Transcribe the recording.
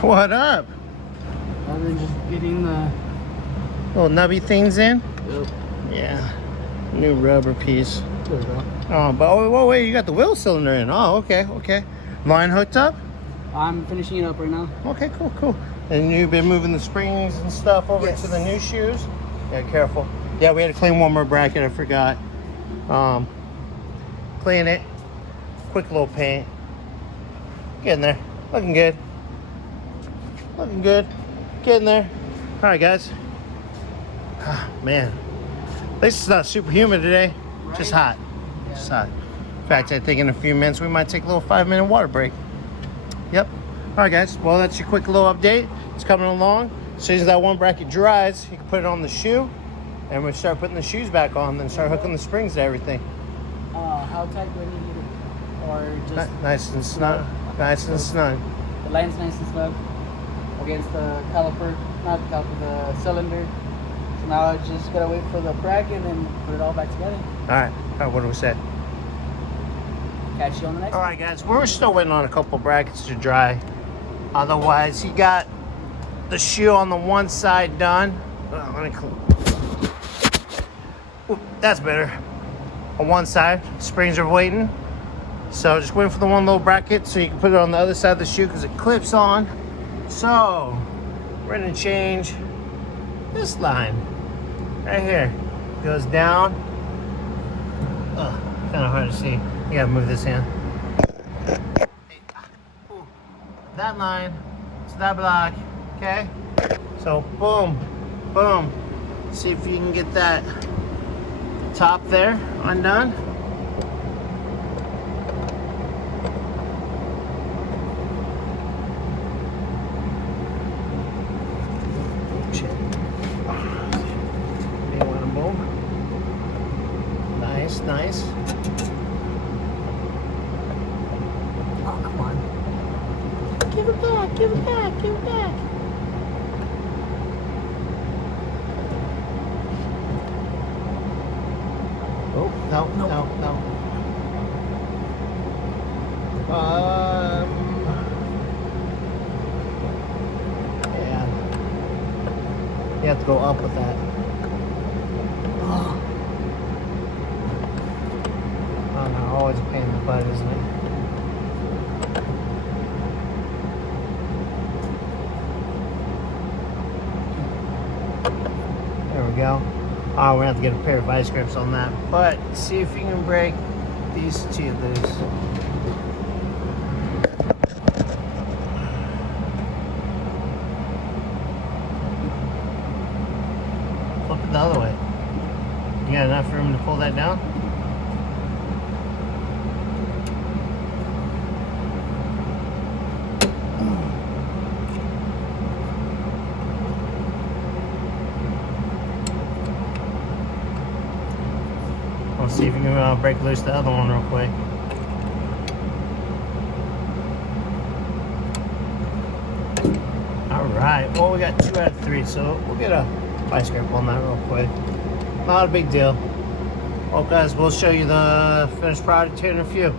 What up? I've been just getting the little nubby things in? Yep. Yeah. New rubber piece. There we go. Oh, but oh, wait, you got the wheel cylinder in. Oh, okay, okay. Line hooked up? I'm finishing it up right now. Okay, cool, cool. And you've been moving the springs and stuff over Yes. to the new shoes? Yeah, careful. Yeah, we had to clean one more bracket, I forgot. Clean it. Quick little paint. Getting there. Looking good. Looking good. Getting there. All right, guys. Man. At least it's not super humid today. Right. Just hot. Yeah. Just hot. In fact, I think in a few minutes we might take a little 5-minute water break. Yep. All right, guys. Well, that's your quick little update. It's coming along. As soon as that one bracket dries, you can put it on the shoe, and we start putting the shoes back on, then start hooking the springs to everything. How tight do I need to get it? Or just Nice and snug. Nice and snug. the line's nice and snug against the caliper, not the caliper, the cylinder. So now I just gotta wait for the bracket and then put it all back together. All right. What do we say? Catch you on the next All one. right, guys. We're still waiting on a couple brackets to dry. Otherwise, you got the shoe on the one side done. Let me Ooh, that's better. On one side, springs are waiting. So just waiting for the one little bracket so you can put it on the other side of the shoe because it clips on. So we're gonna change this line right here. Goes down. Kind of hard to see. You gotta move this in. Ooh, that line to that block. Okay. So boom, boom. See if you can get that top there undone. Nice, nice. Oh, come on. Give it back, give it back, give it back. Oh, no, Nope. no, no. Yeah. You have to go up with that. Oh. Oh no, always a pain in the butt, isn't it? There we go. Oh, we're gonna have to get a pair of vice grips on that. But see if you can break these two loose. Flip it the other way. You got enough room to pull that down? Let's see if you can break loose the other one real quick. All right, well, we got 2 out of 3, so we'll get a vice grip on that real quick. Not a big deal. Well, guys, we'll show you the finished product here in a few.